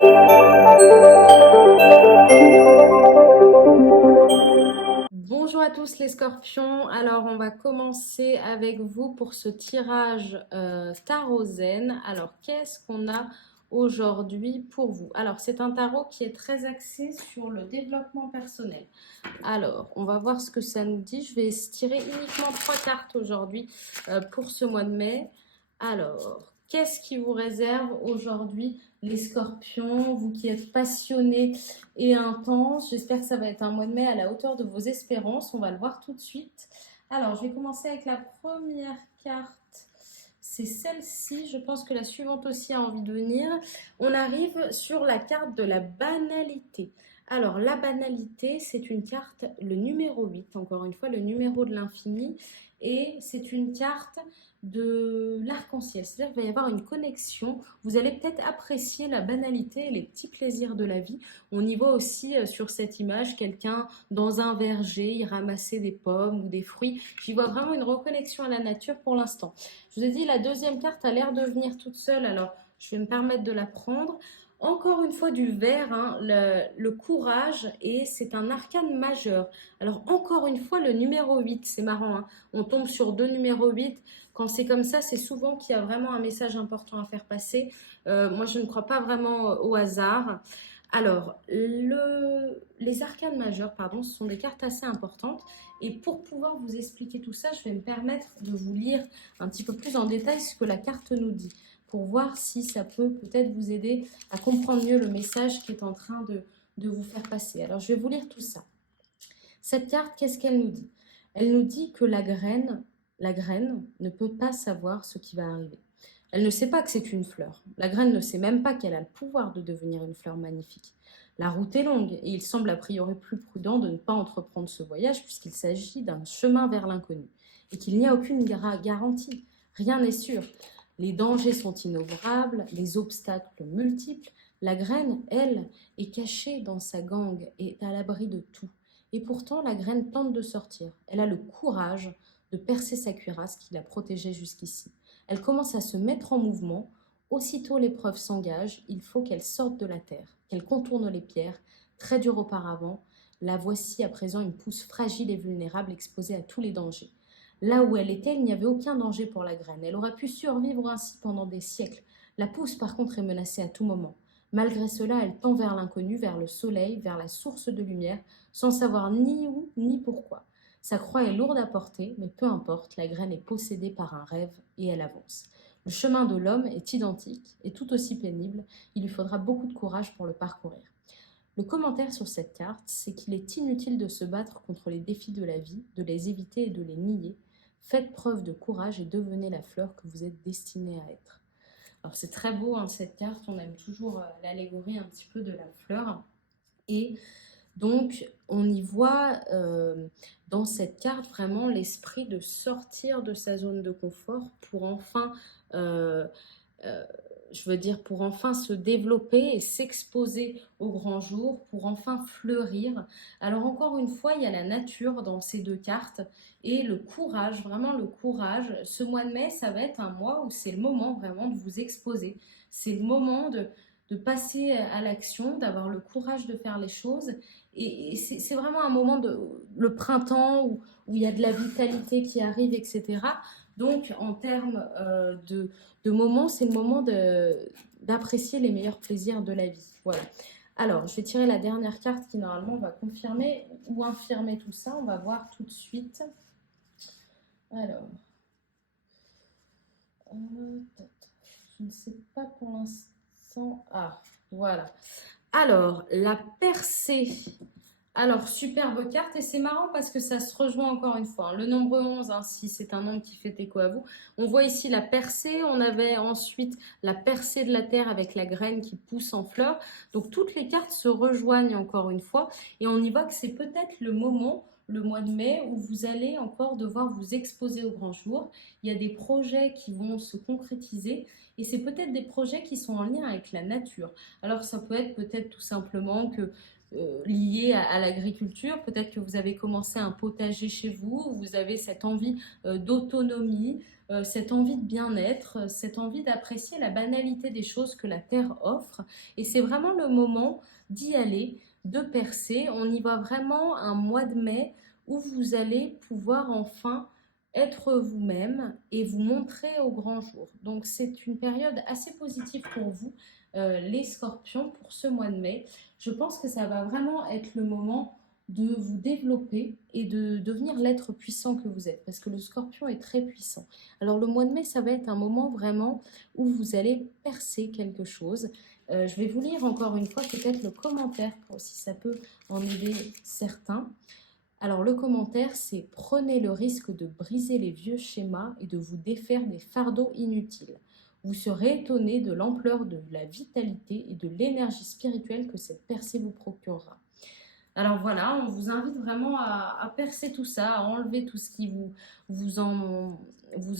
Bonjour à tous les scorpions, alors on va commencer avec vous pour ce tirage tarot zen. Alors qu'est-ce qu'on a aujourd'hui pour vous? Alors c'est un tarot qui est très axé sur le développement personnel. Alors on va voir ce que ça nous dit. Je vais tirer uniquement 3 cartes aujourd'hui pour ce mois de mai. Alors qu'est-ce qui vous réserve aujourd'hui les scorpions, vous qui êtes passionnés et intense? J'espère que ça va être un mois de mai à la hauteur de vos espérances. On va le voir tout de suite. Alors, je vais commencer avec la première carte. C'est celle-ci. Je pense que la suivante aussi a envie de venir. On arrive sur la carte de la banalité. Alors, la banalité, c'est une carte, le numéro 8, encore une fois, le numéro de l'infini. Et c'est une carte de l'arc-en-ciel. C'est-à-dire qu'il va y avoir une connexion. Vous allez peut-être apprécier la banalité et les petits plaisirs de la vie. On y voit aussi sur cette image quelqu'un dans un verger, il ramassait des pommes ou des fruits. J'y vois vraiment une reconnexion à la nature pour l'instant. Je vous ai dit, la deuxième carte a l'air de venir toute seule, alors je vais me permettre de la prendre. Encore une fois du vert, hein, le courage, et c'est un arcane majeur. Alors encore une fois le numéro 8, c'est marrant, hein. On tombe sur deux numéros 8. Quand c'est comme ça, c'est souvent qu'il y a vraiment un message important à faire passer. Moi je ne crois pas vraiment au hasard. Alors, les arcanes majeures, pardon, ce sont des cartes assez importantes. Et pour pouvoir vous expliquer tout ça, je vais me permettre de vous lire un petit peu plus en détail ce que la carte nous dit, pour voir si ça peut peut-être vous aider à comprendre mieux le message qui est en train de vous faire passer. Alors, je vais vous lire tout ça. Cette carte, qu'est-ce qu'elle nous dit? Elle nous dit que la graine ne peut pas savoir ce qui va arriver. Elle ne sait pas que c'est une fleur. La graine ne sait même pas qu'elle a le pouvoir de devenir une fleur magnifique. La route est longue et il semble a priori plus prudent de ne pas entreprendre ce voyage puisqu'il s'agit d'un chemin vers l'inconnu et qu'il n'y a aucune garantie. Rien n'est sûr. Les dangers sont innombrables, les obstacles multiples. La graine, elle, est cachée dans sa gangue et est à l'abri de tout. Et pourtant, la graine tente de sortir. Elle a le courage de percer sa cuirasse qui la protégeait jusqu'ici. Elle commence à se mettre en mouvement. Aussitôt l'épreuve s'engage, il faut qu'elle sorte de la terre, qu'elle contourne les pierres, très dures auparavant. La voici à présent une pousse fragile et vulnérable exposée à tous les dangers. Là où elle était, il n'y avait aucun danger pour la graine. Elle aurait pu survivre ainsi pendant des siècles. La pousse, par contre, est menacée à tout moment. Malgré cela, elle tend vers l'inconnu, vers le soleil, vers la source de lumière, sans savoir ni où ni pourquoi. Sa croix est lourde à porter, mais peu importe, la graine est possédée par un rêve et elle avance. Le chemin de l'homme est identique et tout aussi pénible, il lui faudra beaucoup de courage pour le parcourir. Le commentaire sur cette carte, c'est qu'il est inutile de se battre contre les défis de la vie, de les éviter et de les nier. Faites preuve de courage et devenez la fleur que vous êtes destiné à être. Alors c'est très beau, hein, cette carte, on aime toujours l'allégorie un petit peu de la fleur. Et donc, on y voit dans cette carte vraiment l'esprit de sortir de sa zone de confort pour enfin, euh, euh, je veux dire, pour enfin se développer et s'exposer au grand jour, pour enfin fleurir. Alors encore une fois, il y a la nature dans ces deux cartes et le courage, vraiment le courage. Ce mois de mai, ça va être un mois où c'est le moment vraiment de vous exposer. C'est le moment de passer à l'action, d'avoir le courage de faire les choses. Et c'est vraiment un moment de le printemps où il y a de la vitalité qui arrive, etc. Donc, en termes de moments, c'est le moment d'apprécier les meilleurs plaisirs de la vie. Voilà. Alors, je vais tirer la dernière carte qui normalement va confirmer ou infirmer tout ça. On va voir tout de suite. Alors, je ne sais pas pour l'instant. Ah, voilà. Alors, la percée. Alors, superbe carte, et c'est marrant parce que ça se rejoint encore une fois, hein. Le nombre 11, hein, si c'est un nombre qui fait écho à vous. On voit ici la percée, on avait ensuite la percée de la terre avec la graine qui pousse en fleurs. Donc, toutes les cartes se rejoignent encore une fois, et on y voit que c'est peut-être le moment, le mois de mai, où vous allez encore devoir vous exposer au grand jour. Il y a des projets qui vont se concrétiser, et c'est peut-être des projets qui sont en lien avec la nature. Alors, ça peut être peut-être tout simplement que liées à l'agriculture. Peut-être que vous avez commencé un potager chez vous, vous avez cette envie d'autonomie, cette envie de bien-être, cette envie d'apprécier la banalité des choses que la terre offre. Et c'est vraiment le moment d'y aller, de percer. On y voit vraiment un mois de mai où vous allez pouvoir enfin être vous-même et vous montrer au grand jour. Donc c'est une période assez positive pour vous, les scorpions, pour ce mois de mai. Je pense que ça va vraiment être le moment de vous développer et de devenir l'être puissant que vous êtes, parce que le scorpion est très puissant. Alors le mois de mai, ça va être un moment vraiment où vous allez percer quelque chose. Je vais vous lire encore une fois peut-être le commentaire, si ça peut en aider certains. Alors le commentaire, c'est: prenez le risque de briser les vieux schémas et de vous défaire des fardeaux inutiles. Vous serez étonné de l'ampleur de la vitalité et de l'énergie spirituelle que cette percée vous procurera. Alors voilà, on vous invite vraiment à percer tout ça, à enlever tout ce qui vous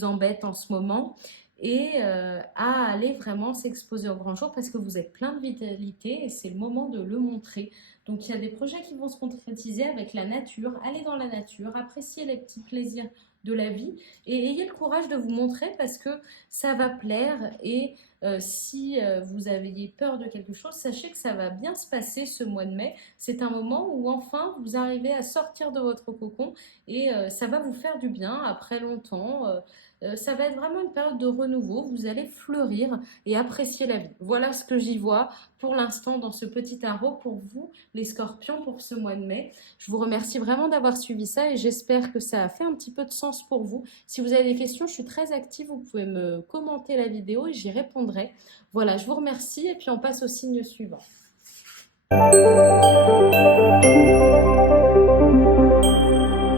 embête en ce moment et à aller vraiment s'exposer au grand jour parce que vous êtes plein de vitalité et c'est le moment de le montrer. Donc il y a des projets qui vont se concrétiser avec la nature. Allez dans la nature, appréciez les petits plaisirs de la vie et ayez le courage de vous montrer parce que ça va plaire et si vous aviez peur de quelque chose, sachez que ça va bien se passer ce mois de mai. C'est un moment où enfin vous arrivez à sortir de votre cocon et ça va vous faire du bien après longtemps. Ça va être vraiment une période de renouveau. Vous allez fleurir et apprécier la vie. Voilà ce que j'y vois pour l'instant dans ce petit tarot pour vous, les scorpions, pour ce mois de mai. Je vous remercie vraiment d'avoir suivi ça et j'espère que ça a fait un petit peu de sens pour vous. Si vous avez des questions, je suis très active. Vous pouvez me commenter la vidéo et j'y répondrai. Voilà, je vous remercie et puis on passe au signe suivant.